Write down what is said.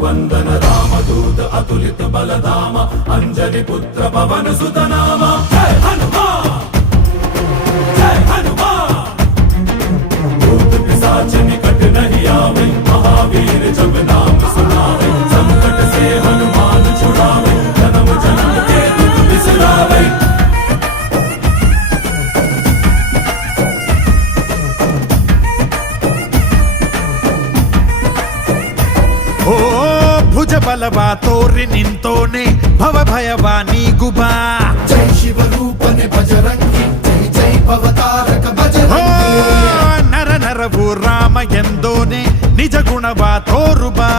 वंदन रामदूत अतुलित बलधाम अंजलि पुत्र पवन सुत नाम जय हनुमान जय हनुमान भूत पिशाच निकट नहीं आवे महावीर जब नाम सुनावे संकट से हनुमान छुड़ावे जन्म जन्म के दुख बिसरावे। ओ ಭುಜ ಬಲವ ತೋರಿ ನಿಂತೋನೆ ಭವ ಭಯವ ನೀಗುಬಾ ಜೈ ಶಿವರೂಪನೆ ಬಜರಂಗಿ ಜೈ ಜೈ ಭವತಾರಕ ಬಜರಂಗಿ ನರ ನರವು ರಾಮ ಎಂದೋನೆ ನಿಜ ಗುಣವ ತೋರುಬಾ